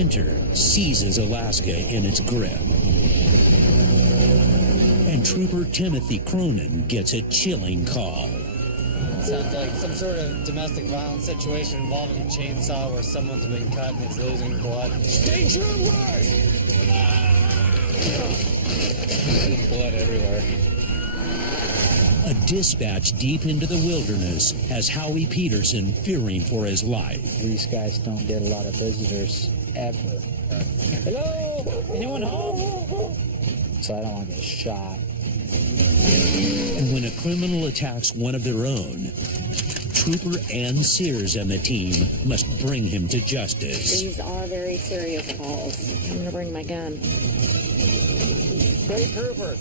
winter seizes Alaska in its grip. And Trooper Timothy Cronin gets a chilling call. Sounds like some sort of domestic violence situation involving a chainsaw where someone's been cut and it's losing blood. Stay troopers! There's blood everywhere. A dispatch deep into the wilderness has Howie Peterson fearing for his life. These guys don't get a lot of visitors ever. Hello? Anyone home? So I don't want to get shot. And when a criminal attacks one of their own, Trooper Ann Sears and the team must bring him to justice. These are very serious calls. I'm going to bring my gun. State trooper!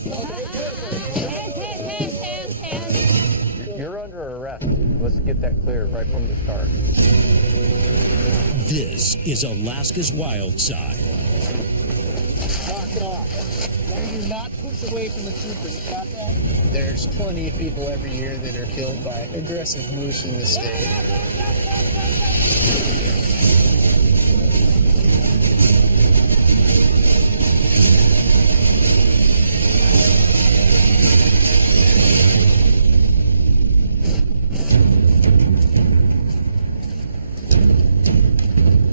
You're under arrest. Let's get that cleared right from the start. This is Alaska's Wild Side. Knock it off. Now do not push away from the troopers. Got that? There's plenty of people every year that are killed by aggressive moose in the state.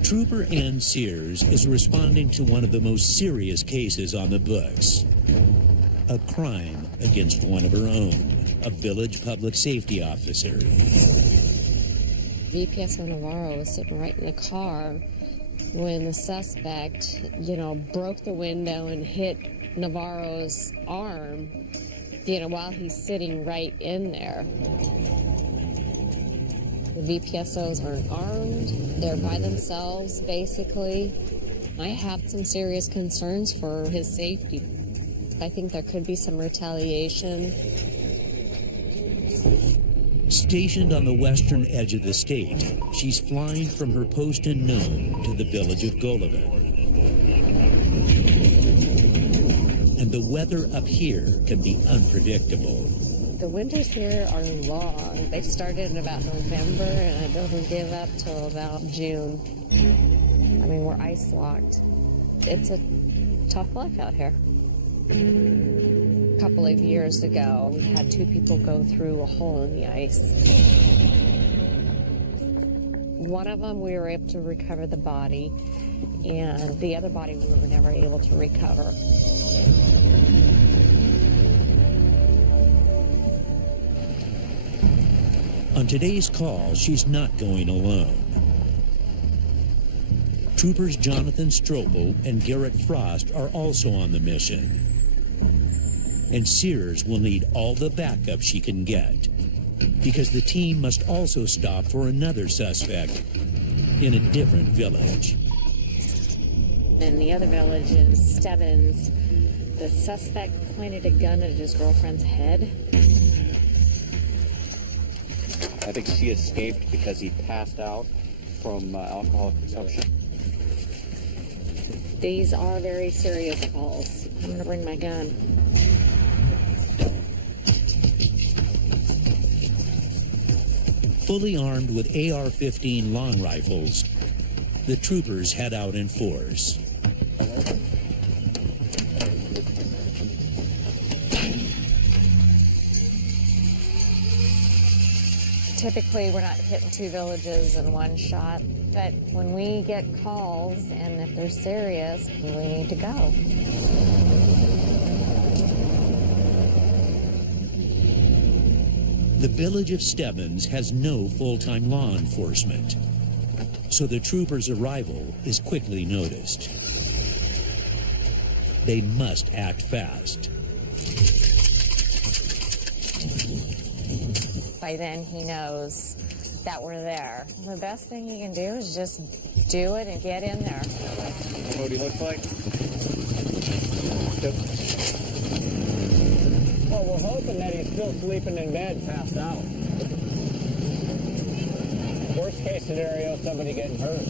Trooper Ann Sears is responding to one of the most serious cases on the books. A crime against one of her own, a village public safety officer. VPSO Navarro was sitting right in the car when the suspect, broke the window and hit Navarro's arm, while he's sitting right in there. The VPSOs aren't armed. They're by themselves, basically. I have some serious concerns for his safety. I think there could be some retaliation. Stationed on the western edge of the state, she's flying from her post in Nome to the village of Golovan. And the weather up here can be unpredictable. The winters here are long. They started in about November, and it doesn't give up till about June. I mean, we're ice locked. It's a tough life out here. A couple of years ago, we had 2 people go through a hole in the ice. One of them, we were able to recover the body, and the other body we were never able to recover. On today's call, she's not going alone. Troopers Jonathan Strobel and Garrett Frost are also on the mission. And Sears will need all the backup she can get, because the team must also stop for another suspect in a different village. In the other village in Stebbins, the suspect pointed a gun at his girlfriend's head. I think she escaped because he passed out from alcohol consumption. These are very serious calls. I'm going to bring my gun. Fully armed with AR-15 long rifles, the troopers head out in force. Typically, we're not hitting 2 villages in one shot, but when we get calls, and if they're serious, we need to go. The village of Stebbins has no full-time law enforcement, so the troopers' arrival is quickly noticed. They must act fast. By then, he knows that we're there. The best thing you can do is just do it and get in there. What he looks like? Well, we're hoping that he's still sleeping in bed, passed out. Worst case scenario, somebody getting hurt.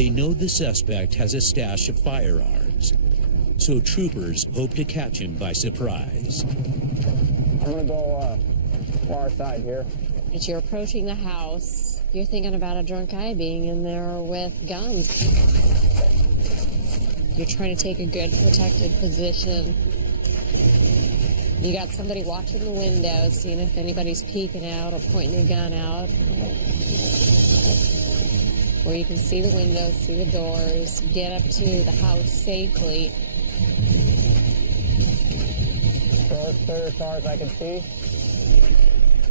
They know the suspect has a stash of firearms, so troopers hope to catch him by surprise. I'm gonna go far side here. As you're approaching the house, you're thinking about a drunk guy being in there with guns. You're trying to take a good protected position. You got somebody watching the windows, seeing if anybody's peeking out or pointing a gun out. Where you can see the windows, see the doors, get up to the house safely. So as clear as far as I can see.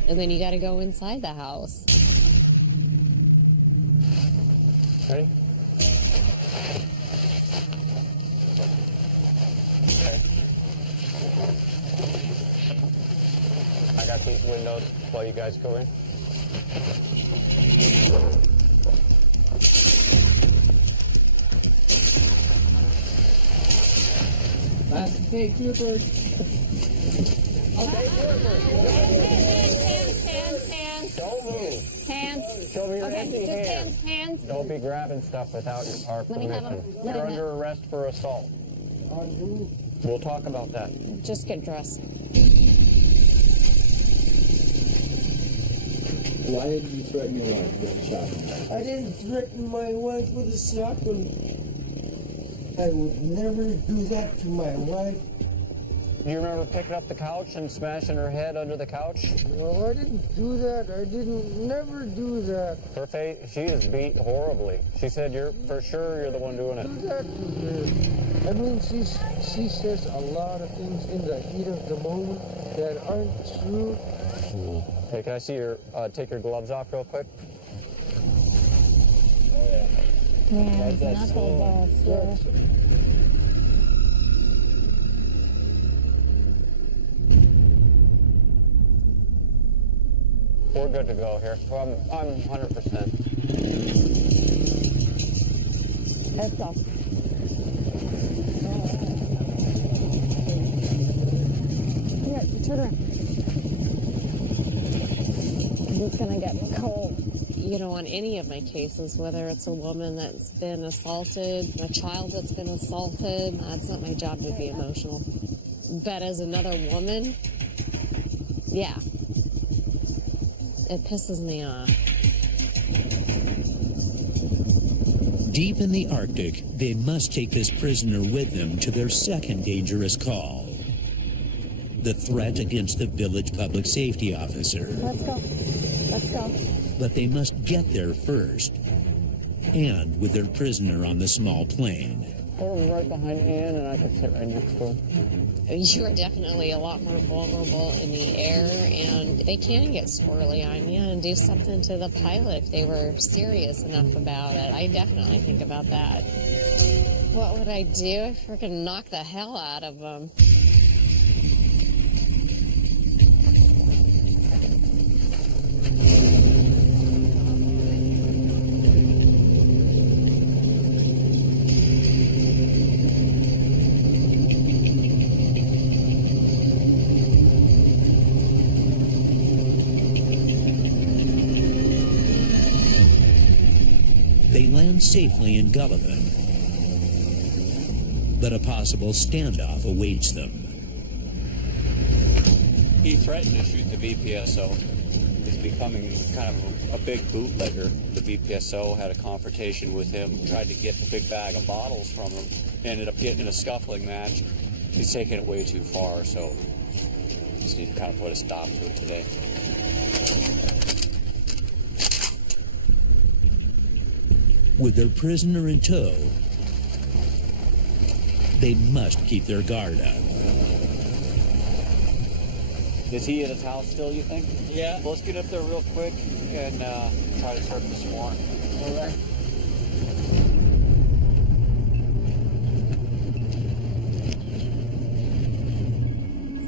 And then you got to go inside the house. Ready? Okay. I got these windows while you guys go in. Okay, troopers. Hands. Don't move. Hands. Show me your Okay, empty just hands. hands. Don't be grabbing stuff without our Let me have permission. 'em. Let You're me under arrest for assault. We'll talk about that. Just get dressed. Why did you threaten your wife with a shotgun? I didn't threaten my wife with a shotgun. I would never do that to my wife. Do you remember picking up the couch and smashing her head under the couch? No, I didn't do that. I didn't never do that. Her face, she is beat horribly. She said, "You're for sure you're the one doing it." Do that to her. I mean, she says a lot of things in the heat of the moment that aren't true. Hey, can I see your take your gloves off real quick? Yeah, knuckle balls. Yeah. We're good to go here. I'm 100%. Let's go. Here, turn around. It's gonna get cold. You know, on any of my cases, whether it's a woman that's been assaulted, a child that's been assaulted, it's not my job to be emotional. But as another woman, yeah, it pisses me off. Deep in the Arctic, they must take this prisoner with them to their second dangerous call. The threat against the village public safety officer. Let's go. Let's go. But they must get there first, and with their prisoner on the small plane. Or right behind Ann, and I could sit right next to her. You are definitely a lot more vulnerable in the air, and they can get squirrely on you and do something to the pilot if they were serious enough about it. I definitely think about that. What would I do? I freaking knock the hell out of them. They land safely in Gullivan, but a possible standoff awaits them. He threatened to shoot the VPSO. He's becoming kind of a big bootlegger. The VPSO had a confrontation with him, tried to get a big bag of bottles from him, ended up getting in a scuffling match. He's taking it way too far, so just need to kind of put a stop to it today. With their prisoner in tow, they must keep their guard up. Is he at his house still, you think? Yeah. Well, let's get up there real quick and try to search this more. All right.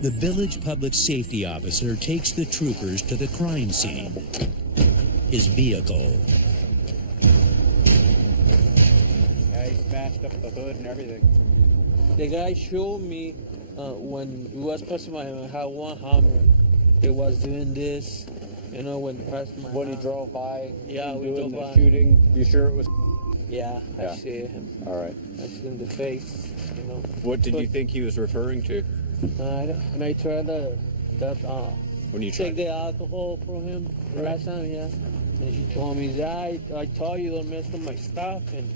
The village public safety officer takes the troopers to the crime scene. His vehicle. Yeah, he smashed up the hood and everything. The guy showed me when he was passing my how one hammer, it was doing this, you know, when past my When he house. drove by, Yeah, we doing drove the by. shooting, you sure it was? Yeah, I Yeah. see him. All right. I see in the face, you know. What did you think he was referring to And I tried to when you take tried? the alcohol from him last time, yeah. And she told me, yeah, I told you to mess with my stuff. And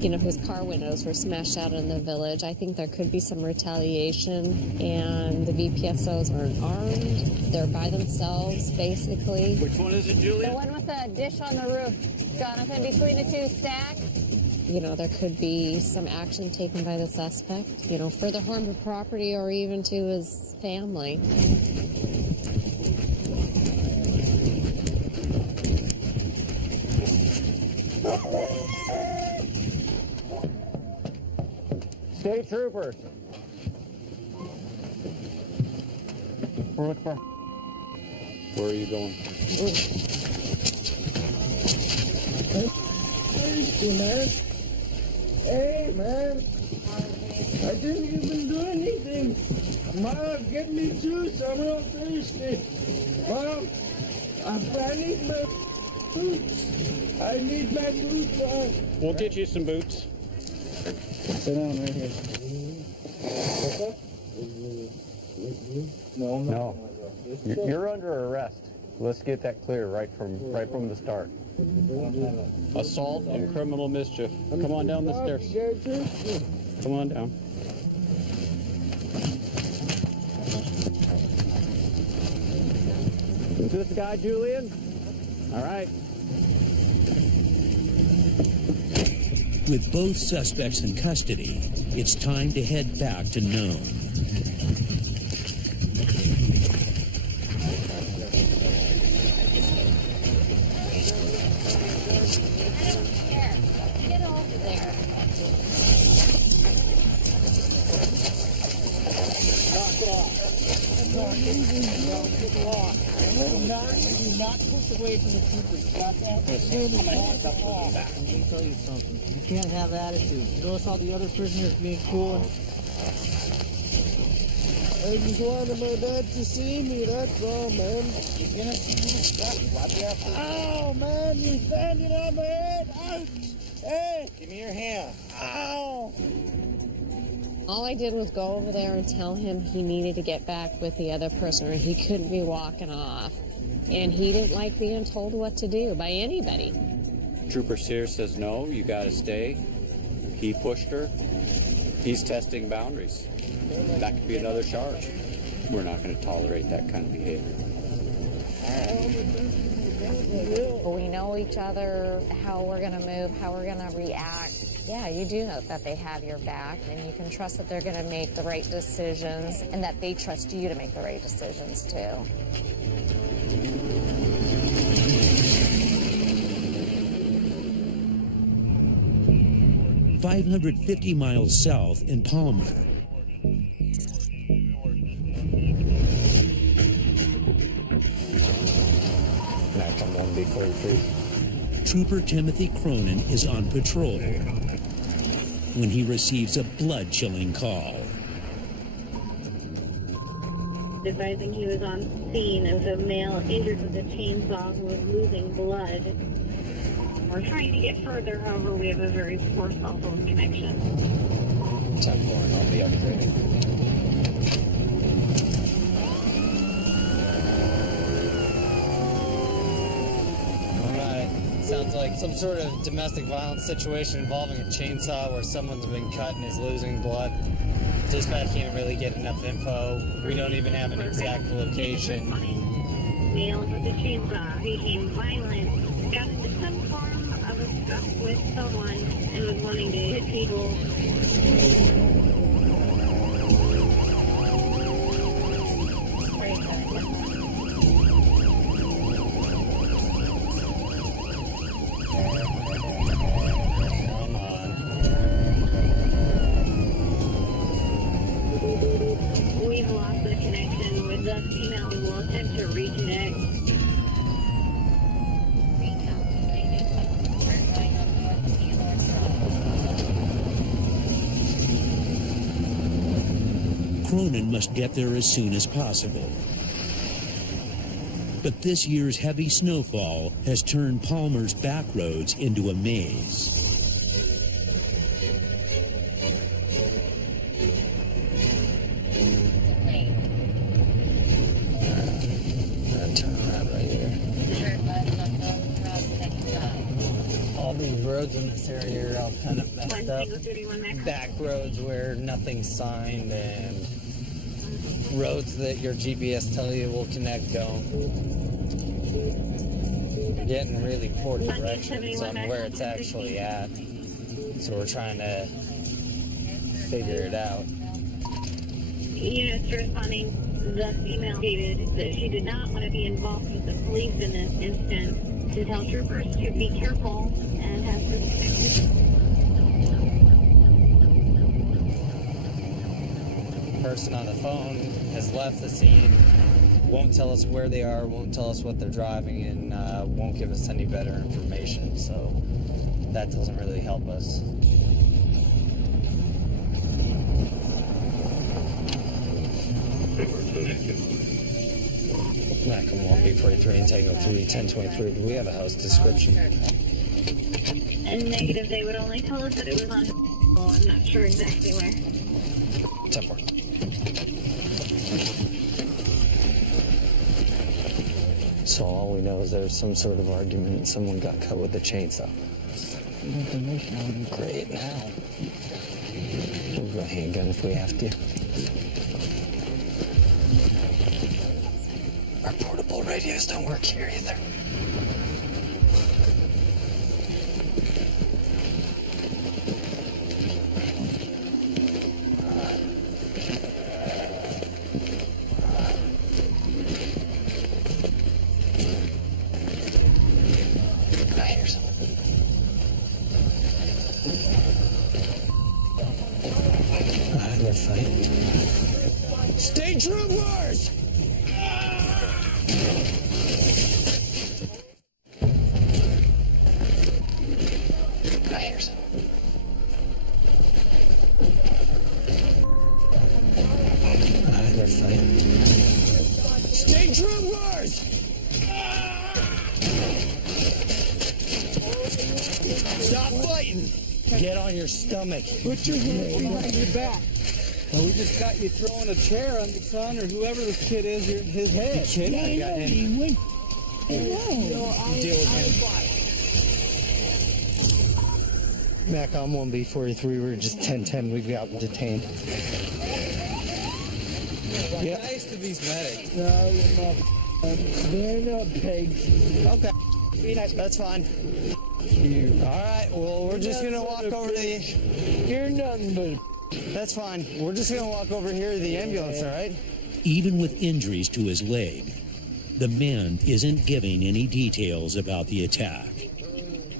You know, his car windows were smashed out in the village. I think there could be some retaliation, and the VPSOs aren't armed. They're by themselves, basically. Which one is it, Julia? The one with the dish on the roof, Jonathan, between the two stacks. You know, there could be some action taken by the suspect, you know, further harm to property or even to his family. State troopers. We're looking for. Where are you going? Hey, man. I didn't even do anything. Mom, get me juice. I'm real thirsty. Mom, I need my boots. I need my boots on. We'll get you some boots. Sit down right here. No. You're under arrest. Let's get that clear right from the start. Assault and criminal mischief. Come on down the stairs. Come on down. Is this the guy, Julian? All right. With both suspects in custody, it's time to head back to Nome. Get over there. Knock it off. Knock it off. Do not push away from the troopers. Got that? Let me tell you something. You can't have attitude. Notice how the other prisoners being cool. I just wanted my dad to see me, that's all, man. You're gonna see me. Why do you have to? Ow, man, you're standing on my head. Ouch. Hey, Give me your hand. ow. All I did was go over there and tell him he needed to get back with the other prisoner. He couldn't be walking off. And he didn't like being told what to do by anybody. Trooper Sears says no, you gotta stay. He pushed her. He's testing boundaries. That could be another charge. We're not going to tolerate that kind of behavior. We know each other, how we're going to move, how we're going to react. Yeah, you do know that they have your back, and you can trust that they're going to make the right decisions, and that they trust you to make the right decisions, too. 550 miles south in Palmer. Trooper Timothy Cronin is on patrol when he receives a blood-chilling call. Advising he was on scene of a male injured with a chainsaw who was losing blood. We're trying to get further, however, we have a very poor cell phone connection. 10-4, I'll be upgraded. Sounds like some sort of domestic violence situation involving a chainsaw where someone's been cut and is losing blood. Dispatch can't really get enough info. We don't even have an exact location. Male with a chainsaw became violent, got into some form of a scuff with someone, and was wanting to hit people. We've lost the connection with the female. We'll attempt to reconnect. Cronin must get there as soon as possible. But this year's heavy snowfall has turned Palmer's back roads into a maze. All these roads in this area are all kind of messed up. Back roads where nothing's signed and roads that your GPS tell you will connect don't. We're getting really poor directions on where it's actually at. So we're trying to figure it out. Units responding, the female stated that she did not want to be involved with the police in this instance, to tell troopers to be careful and has to. Person on the phone has left the scene, won't tell us where they are, won't tell us what they're driving, and won't give us any better information, so that doesn't really help us. Massacre 1B43 and Tango 3, 1023. Do we have a house description? And negative, they would only tell us that it was on. Oh, I'm not sure exactly where. 10-4. So all we know is there was some sort of argument and someone got cut with a chainsaw. Great. We'll go handgun if we have to. Our portable radios don't work here either. I hear something. They're fighting. State troopers! I hear something. They're fighting. State troopers! Stop fighting! Get on your stomach. Put your hands behind your back. Well, we just got you throwing a chair on the son or whoever this kid is, his head. You kidding? I got him. Deal with him. Mac on 1B43, we're just 10-10. We've got detained. Yeah. Nice to these medics. No, they're not pigs. Okay. Be nice. That's fine. All right. Well, we're just gonna walk over to the. You're nothing but. That's fine. We're just gonna walk over here to the ambulance. All right. Even with injuries to his leg, the man isn't giving any details about the attack.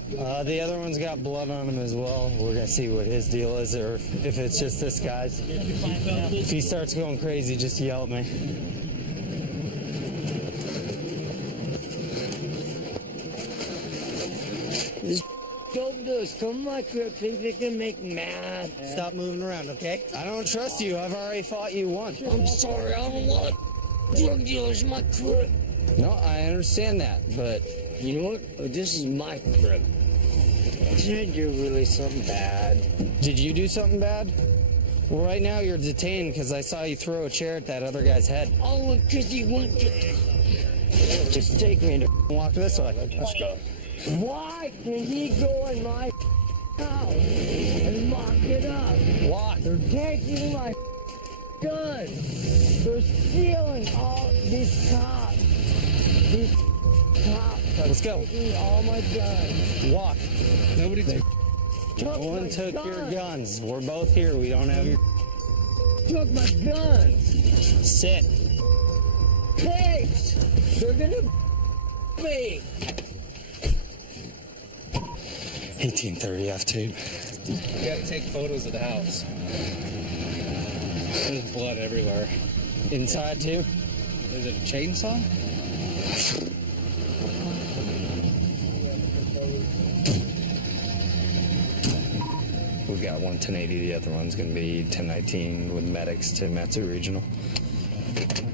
The other one's got blood on him as well. We're gonna see what his deal is, or if it's just this guy's. If he starts going crazy, just yell at me. Don't do this. Come my crib, think they can make me mad. Stop moving around, okay? I don't trust you. I've already fought you once. I'm sorry, I don't want drug dealers in my crib. No, I understand that, but you know what? This is my crib. Did I do really something bad? did you do something bad? Well, right now you're detained because I saw you throw a chair at that other guy's head. Oh, because he went to... Just take me to... Walk this way. Let's go. Why can he go in my house and lock it up? Walk. They're taking my guns. They're stealing all these cops. These cops are Let's go. taking all my guns. Walk. Nobody took. No one took your guns. We're both here. We don't have your. Took my guns. Sit. Pigs. They're gonna me. 1830 F2. You gotta take photos of the house. There's blood everywhere. Inside too? Is it a chainsaw? We've got one 1080. The other one's gonna be 1019 with medics to Matsu Regional.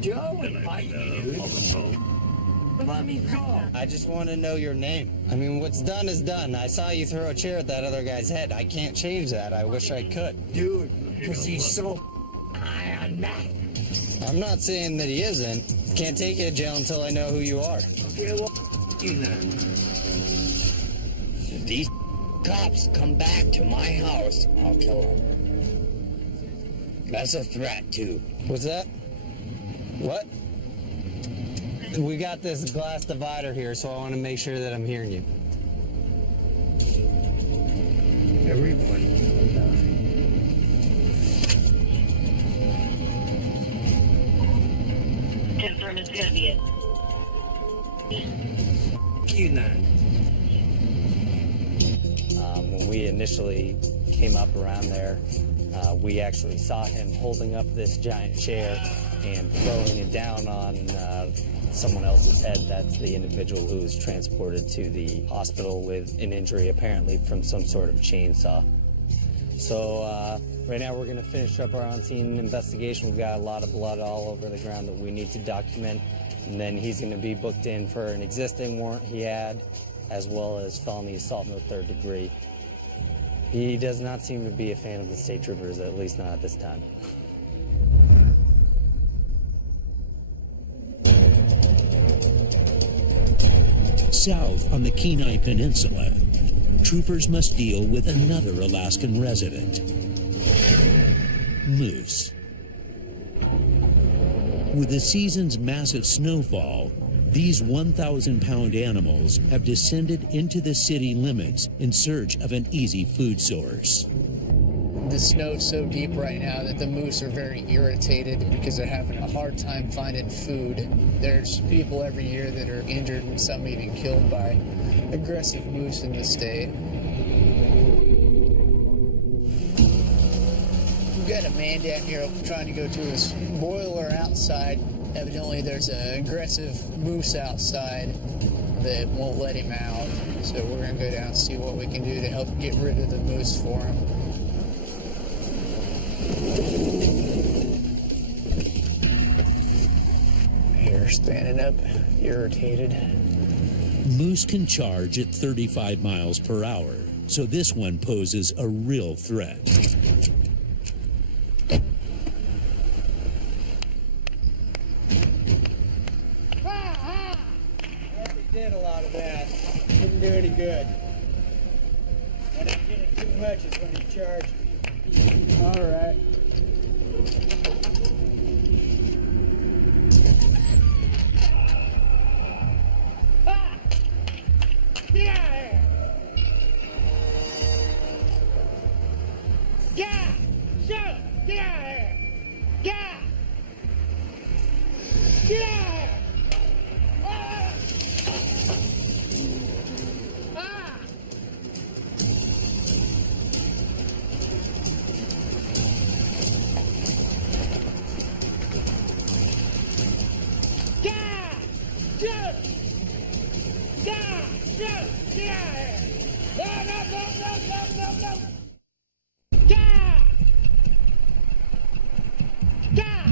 Joe and Mike. Let me go. I just want to know your name. I mean, what's done is done. I saw you throw a chair at that other guy's head. I can't change that. I wish I could. Dude, because he's so high on that. I'm not saying that he isn't. Can't take you to jail until I know who you are. Okay, well, you then. If these cops come back to my house, I'll kill them. That's a threat, too. What's that? What? We got this glass divider here, so I want to make sure that I'm hearing you. Everyone will die. Confirm it's gonna be it. You then. When we initially came up around there, we actually saw him holding up this giant chair and throwing it down on someone else's head. That's the individual who was transported to the hospital with an injury apparently from some sort of chainsaw. So right now we're going to finish up our on-scene investigation. We've got a lot of blood all over the ground that we need to document, and then he's going to be booked in for an existing warrant he had, as well as felony assault in the 3rd degree. He does not seem to be a fan of the state troopers, at least not at this time. South on the Kenai Peninsula, troopers must deal with another Alaskan resident, moose. With the season's massive snowfall, these 1,000-pound animals have descended into the city limits in search of an easy food source. The snow's so deep right now that the moose are very irritated because they're having a hard time finding food. There's people every year that are injured and some even killed by aggressive moose in the state. We've got a man down here trying to go to his boiler outside. Evidently there's an aggressive moose outside that won't let him out. So we're going to go down and see what we can do to help get rid of the moose for him. Here, standing up, irritated. Moose can charge at 35 miles per hour, so this one poses a real threat. Did a lot of that. Didn't do any good. When I did it too much is when he charged me. All right. Ah! Get out of here! Get out! Shut up! Get out of here! Get out! Get out of here! Ah! Ah! Gah! Shoot! Gah! Shoot! Get out of here! No, no, no, no, no, no, no! Gah! Gah!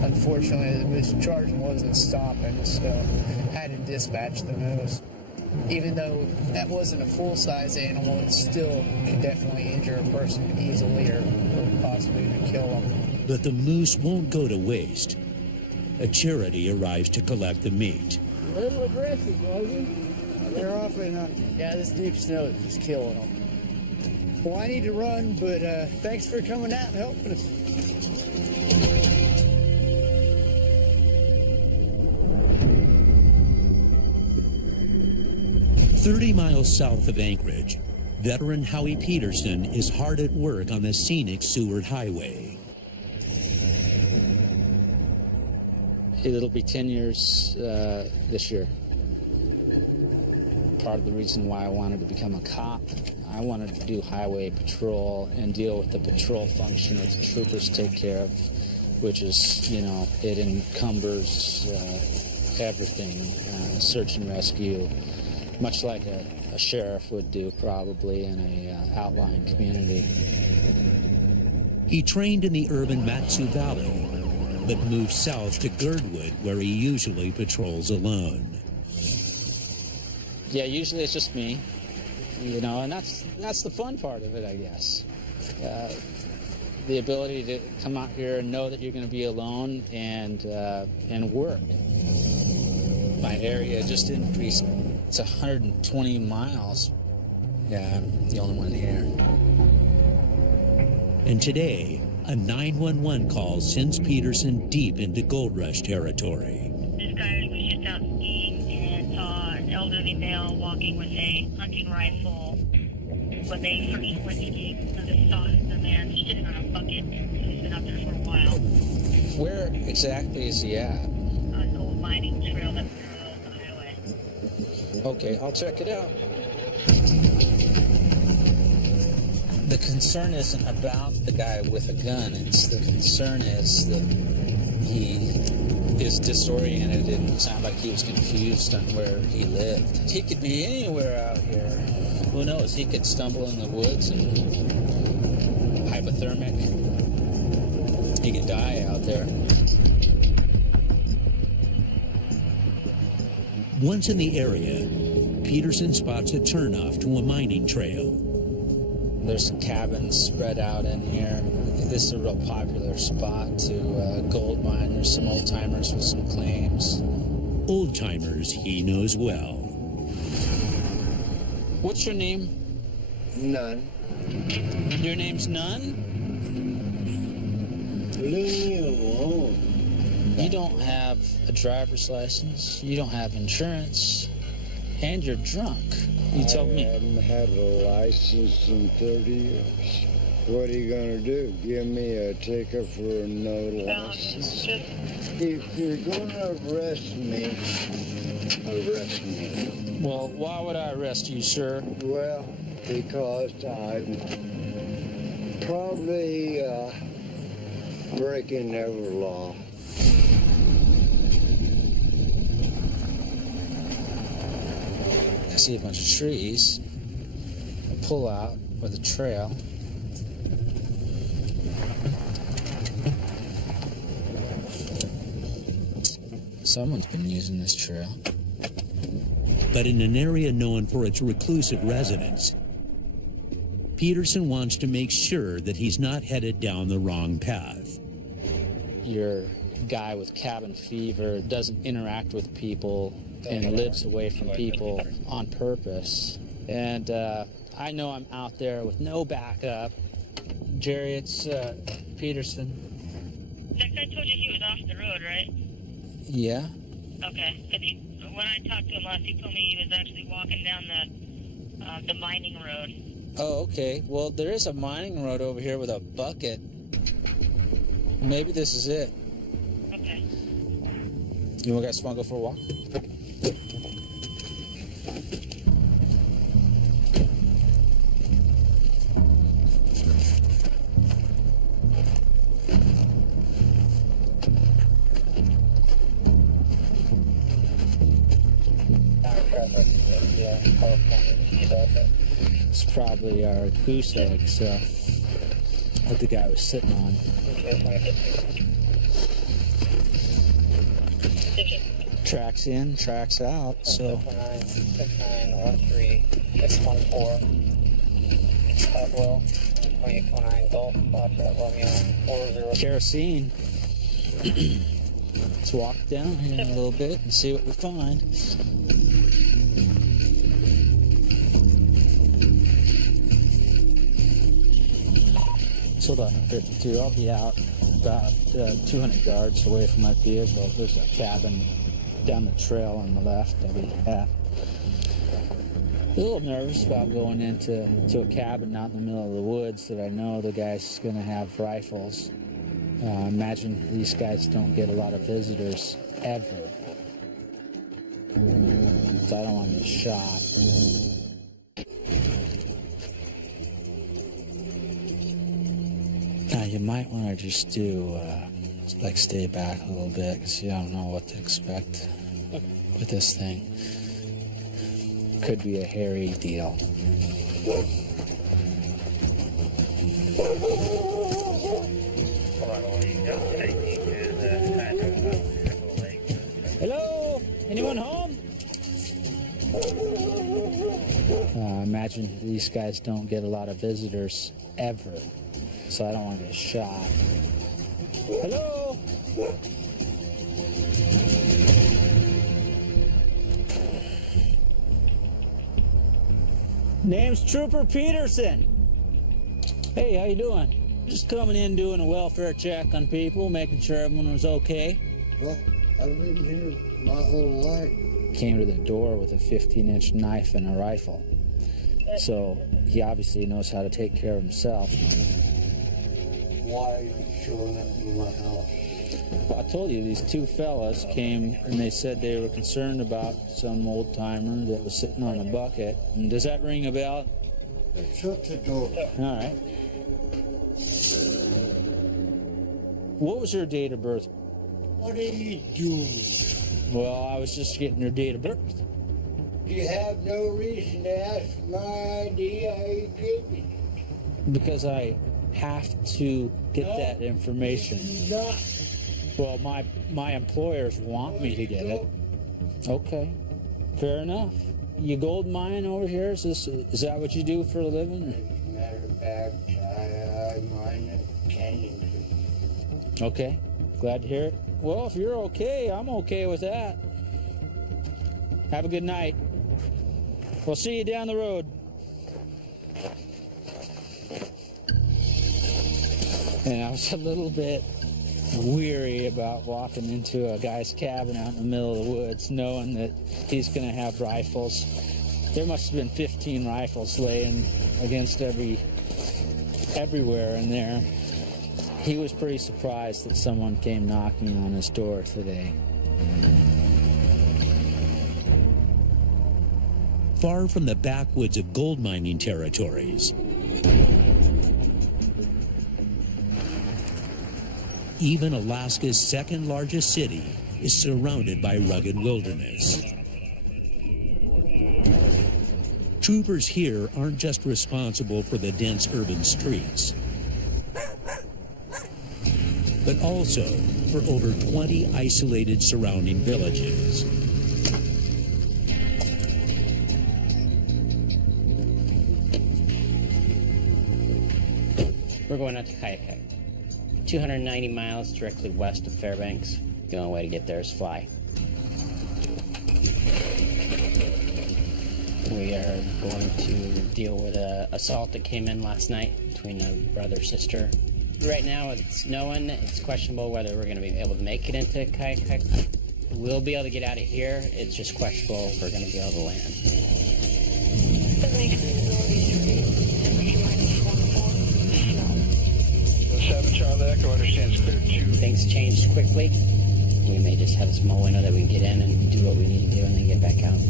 Unfortunately, the moose charging wasn't stopping, so I had to dispatch the moose. Even though that wasn't a full-size animal, it still could definitely injure a person easily or possibly even kill them. But the moose won't go to waste. A charity arrives to collect the meat. A little aggressive, was he? They're awfully not. Yeah, this deep snow is just killing them. Well, I need to run, but thanks for coming out and helping us. 30 miles south of Anchorage, veteran Howie Peterson is hard at work on the scenic Seward Highway. It'll be 10 years this year. Part of the reason why I wanted to become a cop, I wanted to do highway patrol and deal with the patrol function that the troopers take care of, which is, you know, it encumbers everything, search and rescue, much like a sheriff would do probably in a outlying community. He trained in the urban Matsu Valley, but moved south to Girdwood, where he usually patrols alone. Yeah, usually it's just me, you know, and that's the fun part of it, I guess. The ability to come out here and know that you're going to be alone and work. My area just increased to 120 miles. Yeah, I'm the only one here. And today, a 911 call sends Peterson deep into gold rush territory. This guy was just out skiing and saw an elderly male walking with a hunting rifle when they first went skiing. So they saw the man sitting on a bucket, and he's been out there for a while. Where exactly is he at? On an old mining trail that parallels the highway. Okay, I'll check it out. The concern isn't about the guy with a gun. The concern is that he is disoriented and sounded like he was confused on where he lived. He could be anywhere out here. Who knows? He could stumble in the woods and hypothermic. He could die out there. Once in the area, Peterson spots a turnoff to a mining trail. There's cabins spread out in here. This is a real popular spot to gold miners, some old timers with some claims. Old timers he knows well. What's your name? None. Your name's None? Leave me alone. You don't have a driver's license. You don't have insurance. And you're drunk. You told me. I haven't had a license in 30 years. What are you going to do? Give me a ticket for no license? If you're going to arrest me, arrest me. Well, why would I arrest you, sir? Well, because I'm probably breaking every law. I see a bunch of trees. I pull out with a trail. Someone's been using this trail. But in an area known for its reclusive residents, Peterson wants to make sure that he's not headed down the wrong path. Your guy with cabin fever doesn't interact with people and lives away from people on purpose. And I know I'm out there with no backup. Jerry, it's Peterson. That guy told you he was off the road, right? Yeah? Okay. When I talked to him last, he told me he was actually walking down the mining road. Oh, okay. Well, there is a mining road over here with a bucket. Maybe this is it. Okay. You guys want to go for a walk? It's probably our goose eggs that the guy was sitting on. Tracks in, tracks out, so. 6913, S14, Hotwell, 2829 Golf, Foxtrot Romeo, 40. Kerosene. Let's walk down here a little bit and see what we find. It's 11:52. I'll be out about 200 yards away from my vehicle. There's a cabin down the trail on the left I'll be at. A little nervous about going into a cabin out in the middle of the woods that I know the guy's going to have rifles. Imagine these guys don't get a lot of visitors ever. So I don't want to get shot. Now you might want to just do, stay back a little bit because you don't know what to expect with this thing. Could be a hairy deal. Hello? Anyone home? Imagine these guys don't get a lot of visitors ever. So I don't want to get shot. Hello? Name's Trooper Peterson. Hey, how you doing? Just coming in doing a welfare check on people, making sure everyone was okay. Well, I've been here my whole life. Came to the door with a 15-inch knife and a rifle. So he obviously knows how to take care of himself. Why are you showing up in my house? Well, I told you, these two fellas came and they said they were concerned about some old timer that was sitting on a bucket. And does that ring a bell? Shut the door. All right. What was your date of birth? What are you doing? Well, I was just getting your date of birth. You have no reason to ask my ID. How you gave me? Because I have to get that information. Not. Well, my employers want me to get it. Okay, fair enough. You gold mine over here? Is that what you do for a living? Matter of fact, I mine a canyon. Okay, glad to hear it. Well, if you're okay, I'm okay with that. Have a good night. We'll see you down the road. And I was a little bit weary about walking into a guy's cabin out in the middle of the woods, knowing that he's going to have rifles. There must have been 15 rifles laying against everywhere in there. He was pretty surprised that someone came knocking on his door today. Far from the backwoods of gold mining territories, even Alaska's second largest city is surrounded by rugged wilderness. Troopers here aren't just responsible for the dense urban streets, but also for over 20 isolated surrounding villages. We're going out to Kayak. 290 miles directly west of Fairbanks. The only way to get there is fly. We are going to deal with an assault that came in last night between a brother and sister. Right now it's snowing. It's questionable whether we're going to be able to make it into Kayak. We'll be able to get out of here. It's just questionable if we're going to be able to land. Charlie Echo understands clear to. Things changed quickly. We may just have a small window that we can get in and do what we need to do and then get back out.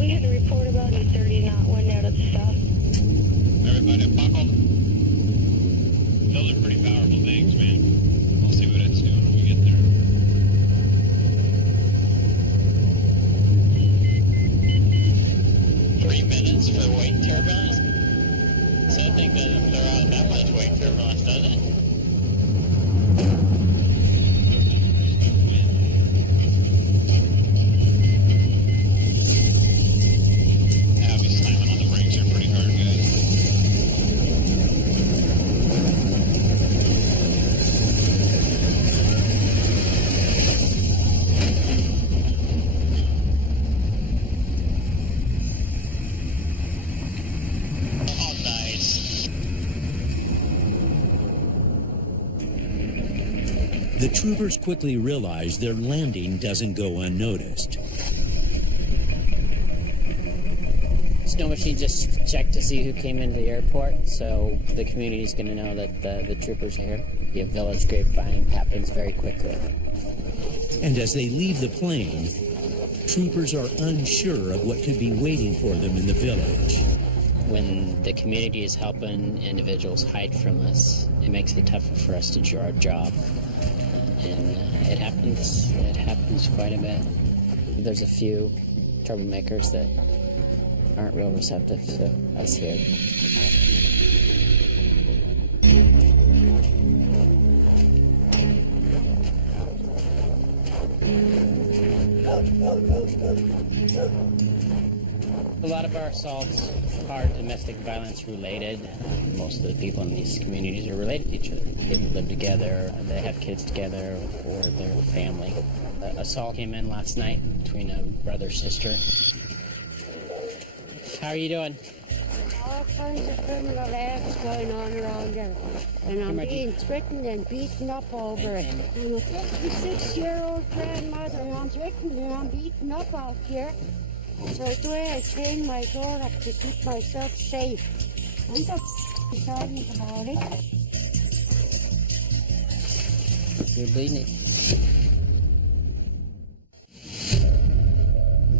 We had a report about a 30-knot wind out of the south. Everybody buckled. Those are pretty powerful things, man. We'll see what it's doing when we get there. 3 minutes for weight turbulence? So that thing doesn't throw out that much weight turbulence, does it? Yeah, I'll be slamming on the brakes here pretty hard, guys. The troopers quickly realize their landing doesn't go unnoticed. Snow machine just checked to see who came into the airport, so the community's going to know that the troopers are here. The village grapevine happens very quickly. And as they leave the plane, troopers are unsure of what could be waiting for them in the village. When the community is helping individuals hide from us, it makes it tougher for us to do our job. And it happens quite a bit. There's a few troublemakers that aren't real receptive, so I see it. A lot of our assaults are domestic violence related. Most of the people in these communities are related to each other. They live together, they have kids together, or they're family. An assault came in last night between a brother-sister. How are you doing? All kinds of criminal acts going on around there. And I'm being threatened and beaten up over it. I'm a 56-year-old grandmother, and I'm threatened and I'm beaten up out here. So the way I chain my door up to keep myself safe. I'm not sorry about it. You're bleeding.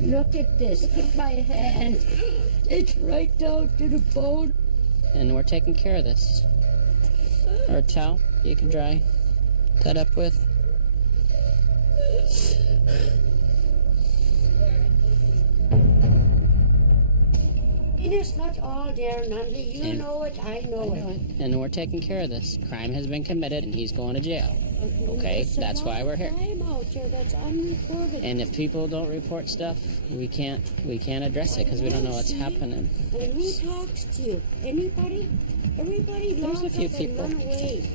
Look at this. Look at my hand. It's right down to the bone. And we're taking care of this. Or a towel you can dry that up with. It's not all there, Nunley. You know it, I know it. And we're taking care of this. Crime has been committed and he's going to jail. Okay, that's why we're here. Out here that's unreported. And if people don't report stuff, we can't address it because we don't know what's happening. And who talks to you? Anybody? Everybody There's a few up people. And run away.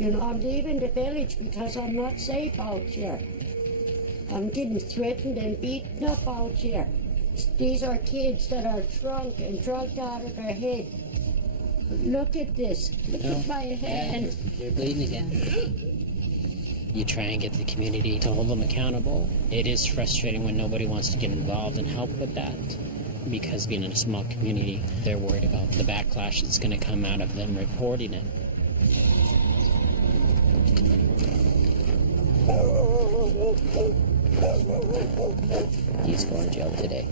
You know, I'm leaving the village because I'm not safe out here. I'm getting threatened and beaten up out here. These are kids that are drunk and drugged out of their head. Look at this. Look at my hand. You're bleeding again. You try and get the community to hold them accountable. It is frustrating when nobody wants to get involved and help with that. Because being in a small community, they're worried about the backlash that's going to come out of them reporting it. He's going to jail today.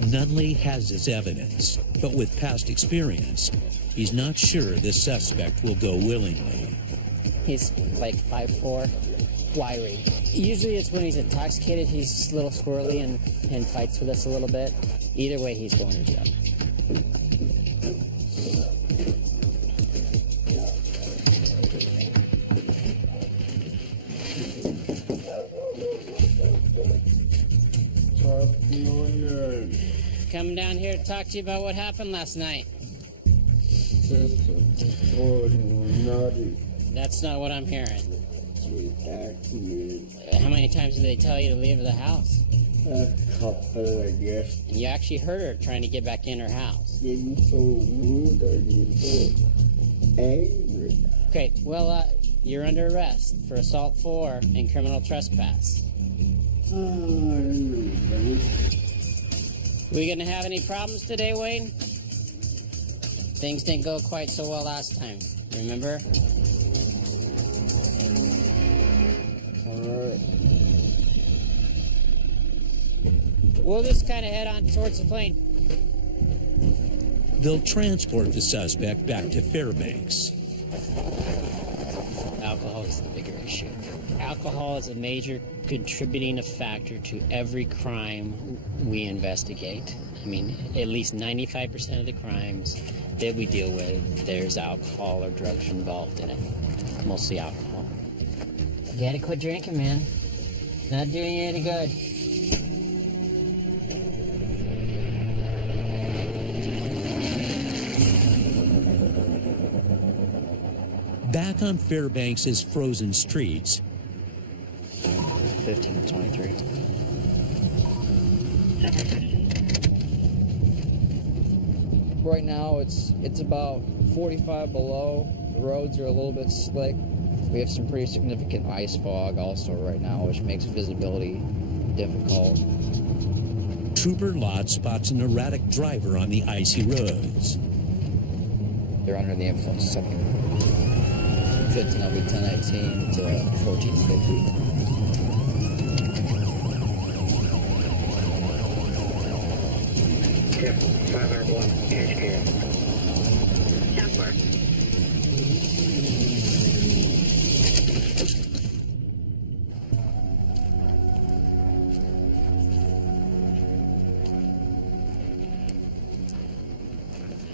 Nunley has his evidence, but with past experience, he's not sure the suspect will go willingly. He's like 5'4", wiry. Usually it's when he's intoxicated, he's a little squirrely and fights with us a little bit. Either way, he's going to jail. Coming down here to talk to you about what happened last night. That's not what I'm hearing. How many times did they tell you to leave the house? A couple, I guess. And you actually heard her trying to get back in her house. Getting so rude or getting so angry. Okay, well, you're under arrest for assault 4 and criminal trespass. We gonna have any problems today, Wayne? Things didn't go quite so well last time, remember? Alright. We'll just kind of head on towards the plane. They'll transport the suspect back to Fairbanks. Alcohol is the bigger issue. Alcohol is a major contributing factor to every crime we investigate. I mean, at least 95% of the crimes that we deal with, there's alcohol or drugs involved in it. Mostly alcohol. You gotta quit drinking, man. Not doing you any good. Back on Fairbanks' frozen streets, 15 to 23. Right now it's about 45 below. The roads are a little bit slick. We have some pretty significant ice fog also right now, which makes visibility difficult. Trooper Lott spots an erratic driver on the icy roads. They're under the influence of something. 15, I'll be 1018 to 1450. Yep, 501, HQ. Southward.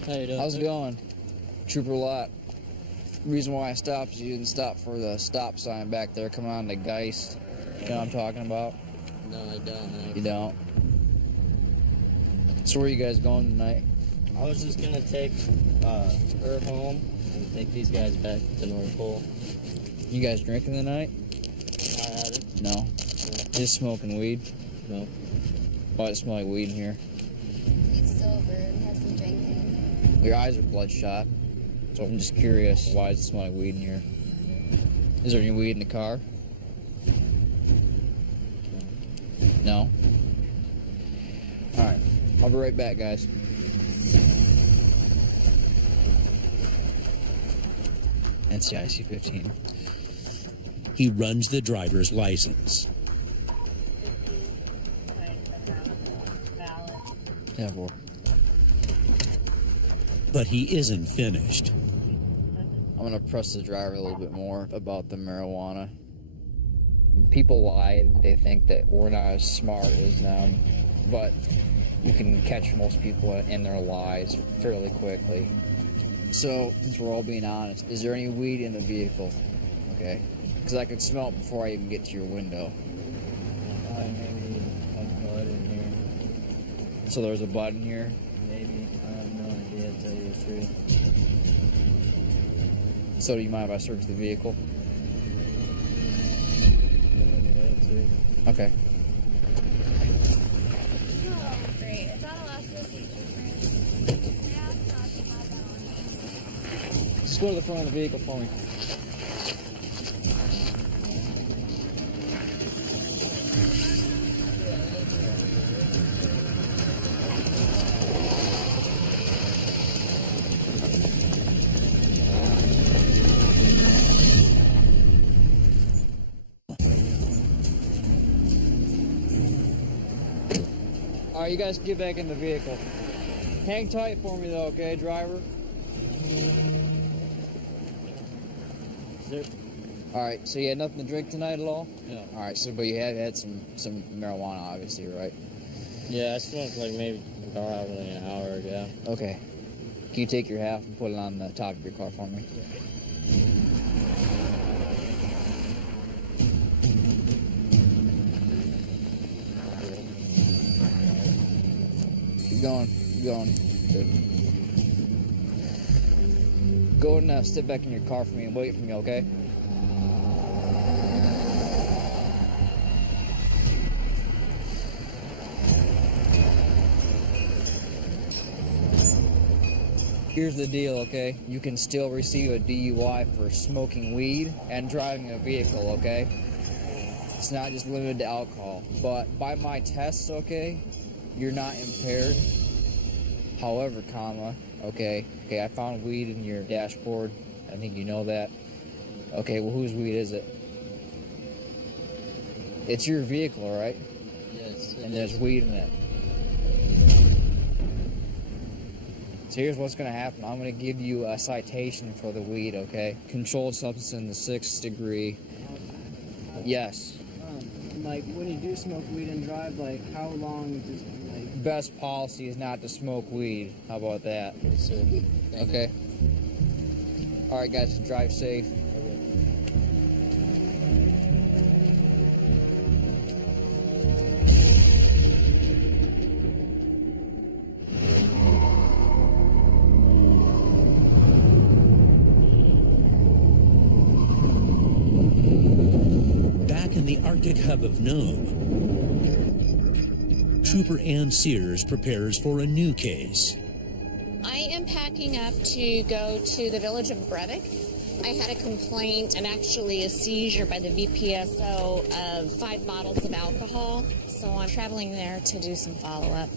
How you doing? How's it going? Trooper Lott. Reason why I stopped is you didn't stop for the stop sign back there coming on to Geist. You know what I'm talking about? No, I don't. You don't? So where are you guys going tonight? I was just gonna take her home and take these guys back to North Pole. You guys drinking tonight? I had it. No. Just smoking weed? No. Why does it smell like weed in here? He's sober and hasn't drinking. Your eyes are bloodshot. So I'm just curious, why does it smell like weed in here? Is there any weed in the car? No? Alright. I'll be right back, guys. That's the IC-15. He runs the driver's license. Yeah, boy. But he isn't finished. I'm gonna press the driver a little bit more about the marijuana. People lie. They think that we're not as smart as them, but you can catch most people in their lies fairly quickly. So, since we're all being honest, is there any weed in the vehicle? Okay. Because I could smell it before I even get to your window. Maybe a bud in here. So there's a bud in here? Maybe. I have no idea, to tell you the truth. So do you mind if I search the vehicle? Okay. Oh, great. Is that a last visit? Just go to the front of the vehicle for me. Alright, you guys get back in the vehicle. Hang tight for me though, okay, driver? Alright, so you had nothing to drink tonight at all? Yeah. Alright, so but you have had some marijuana obviously, right? Yeah, I smoked like maybe probably an hour ago. Okay. Can you take your half and put it on the top of your car for me? Keep going, keep going. Good. Go and step back in your car for me and wait for me, okay? Here's the deal, okay? You can still receive a DUI for smoking weed and driving a vehicle, okay? It's not just limited to alcohol. But by my tests, okay, you're not impaired. However, okay, I found weed in your dashboard. I think you know that. Okay, well, whose weed is it? It's your vehicle, right? Yes. And there's weed in it. So here's what's going to happen. I'm going to give you a citation for the weed, okay? Controlled substance in the 6th degree. Yes. Like, when you do smoke weed and drive, like, how long does, like... Best policy is not to smoke weed. How about that? Okay. All right, guys, drive safe. Back in the Arctic hub of Nome, Trooper Ann Sears prepares for a new case. I am packing up to go to the village of Brevik I had a complaint and actually a seizure by the VPSO of 5 bottles of alcohol. So I'm traveling there to do some follow-up.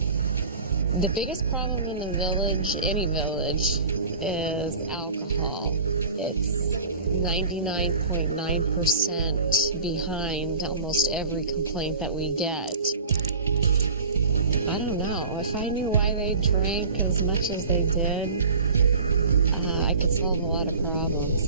The biggest problem in the village, any village, is alcohol. It's 99.9% behind almost every complaint that we get. I don't know. If I knew why they drank as much as they did, I could solve a lot of problems.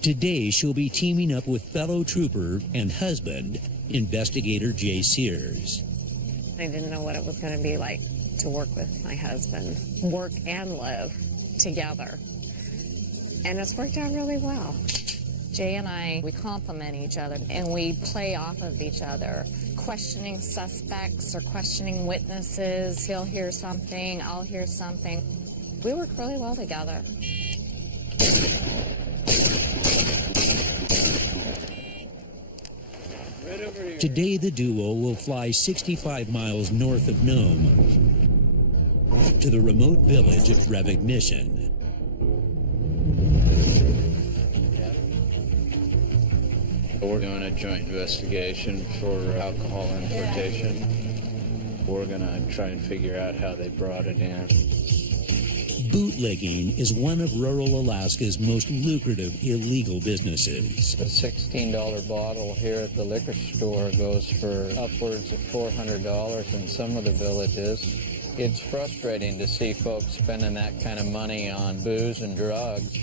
Today, she'll be teaming up with fellow trooper and husband, Investigator Jay Sears. I didn't know what it was going to be like to work with my husband, work and live together. And it's worked out really well. Jay and I, we complement each other and we play off of each other. Questioning suspects or questioning witnesses. He'll hear something, I'll hear something. We work really well together. Today, the duo will fly 65 miles north of Nome to the remote village of Brevik Mission. We're doing a joint investigation for alcohol importation. We're going to try and figure out how they brought it in. Bootlegging is one of rural Alaska's most lucrative illegal businesses. A $16 bottle here at the liquor store goes for upwards of $400 in some of the villages. It's frustrating to see folks spending that kind of money on booze and drugs,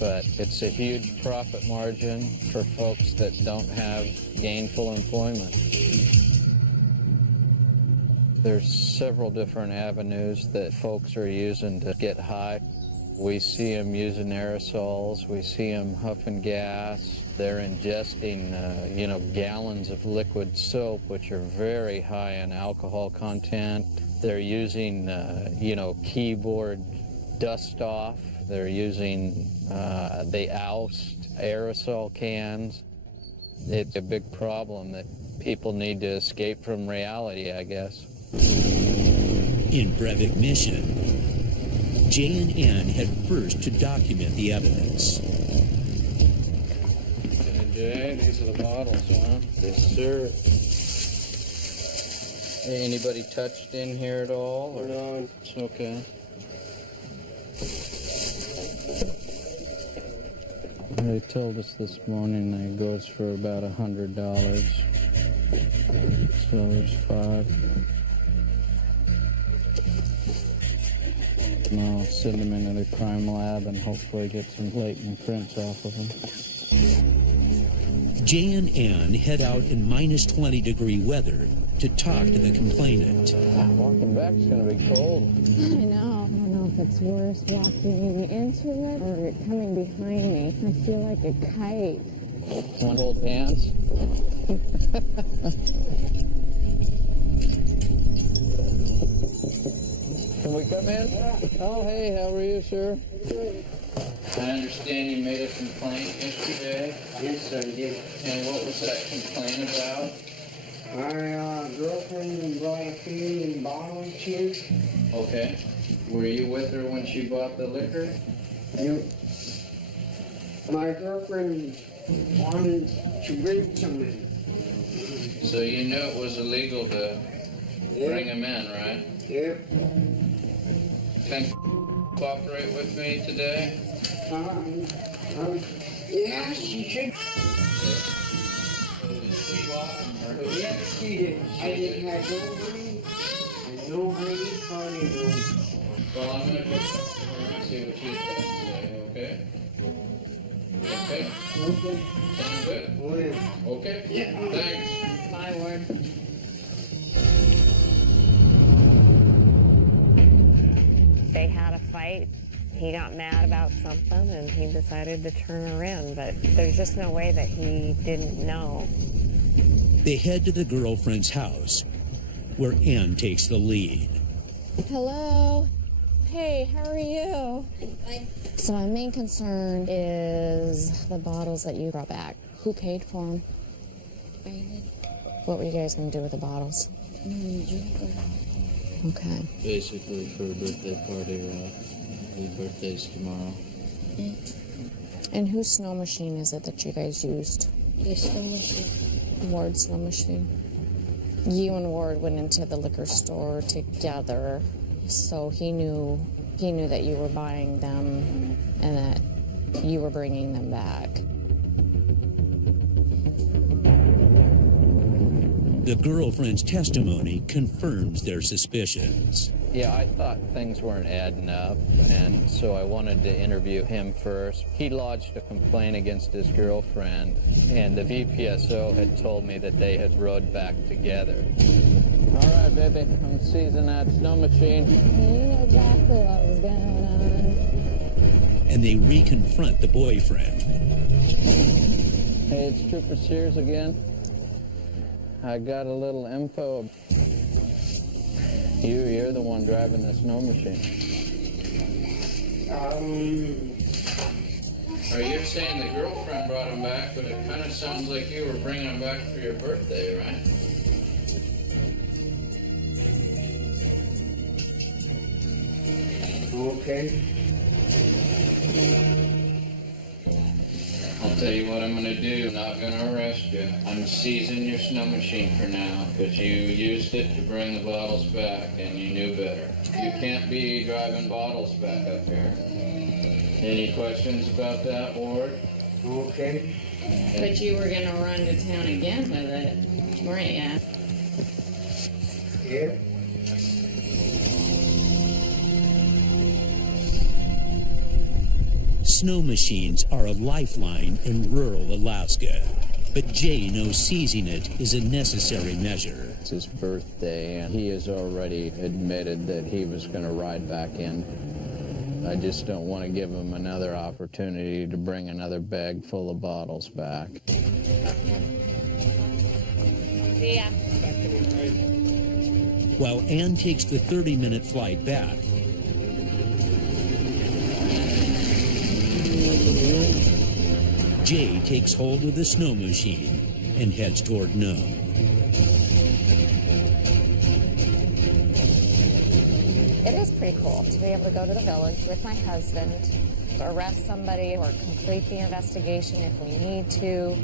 but it's a huge profit margin for folks that don't have gainful employment. There's several different avenues that folks are using to get high. We see them using aerosols. We see them huffing gas. They're ingesting, gallons of liquid soap, which are very high in alcohol content. They're using, keyboard dust off. They're using, they oust aerosol cans. It's a big problem that people need to escape from reality, I guess. In Brevik Mission, Jay and Ann head first to document the evidence. Jay, these are the bottles, huh? Yes, sir. Hey, anybody touched in here at all? Or? No. It's okay. They told us this morning that it goes for about $100. So there's 5. And I'll send them into the crime lab and hopefully get some latent prints off of them. Jay and Ann head out in minus 20-degree weather to talk to the complainant. Walking back is going to be cold. I know. I don't know if it's worse walking into it or it coming behind me. I feel like a kite. Want to hold hands? Can we come in? Oh, hey, how are you, sir? I understand you made a complaint yesterday. Yes, sir, I did. And what was that complaint about? My girlfriend brought a few bottles here. Okay. Were you with her when she bought the liquor? Yep. My girlfriend wanted to bring some in. So you knew it was illegal to bring them in, right? Yep. Can you cooperate with me today? Yeah, she should. Yeah, she did. I didn't have no money and no money for you. Well, I'm going to go talk to her and see what she's got to say, okay? Okay? Okay. Sound good? Oh, yeah. Okay? Yeah. Thanks. Bye, Ward. They had a fight. He got mad about something and he decided to turn her in, but there's just no way that he didn't know. They head to the girlfriend's house, where Ann takes the lead. Hello. Hey, how are you? Fine. So my main concern is the bottles that you brought back. Who paid for them? I did. What were you guys going to do with the bottles? Drink them. Okay. Basically for a birthday party, his birthday's tomorrow. And whose snow machine is it that you guys used? The snow machine. Ward's snow machine. You and Ward went into the liquor store together, so he knew that you were buying them and that you were bringing them back. The girlfriend's testimony confirms their suspicions. Yeah, I thought things weren't adding up, and so I wanted to interview him first. He lodged a complaint against his girlfriend, and the VPSO had told me that they had rode back together. All right, baby, I'm seizing that snow machine. You knew exactly what was going on. And they reconfront the boyfriend. Hey, it's Trooper Sears again. I got a little info. You're the one driving the snow machine. Are you saying the girlfriend brought him back, but it kind of sounds like you were bringing him back for your birthday, right? Okay. I'll tell you what I'm gonna do. I'm not gonna arrest you. I'm seizing your snow machine for now, because you used it to bring the bottles back, and you knew better. You can't be driving bottles back up here. Any questions about that, Ward? Okay. But you were going to run to town again with it, weren't you? Yeah. Snow machines are a lifeline in rural Alaska, but Jay knows seizing it is a necessary measure. It's his birthday, and he has already admitted that he was going to ride back in. I just don't want to give him another opportunity to bring another bag full of bottles back. See ya. While Ann takes the 30-minute flight back, Jay takes hold of the snow machine and heads toward Nome. It is pretty cool to be able to go to the village with my husband, to arrest somebody or complete the investigation if we need to,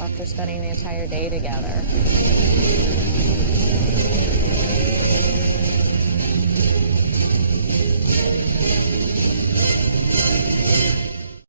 after spending the entire day together.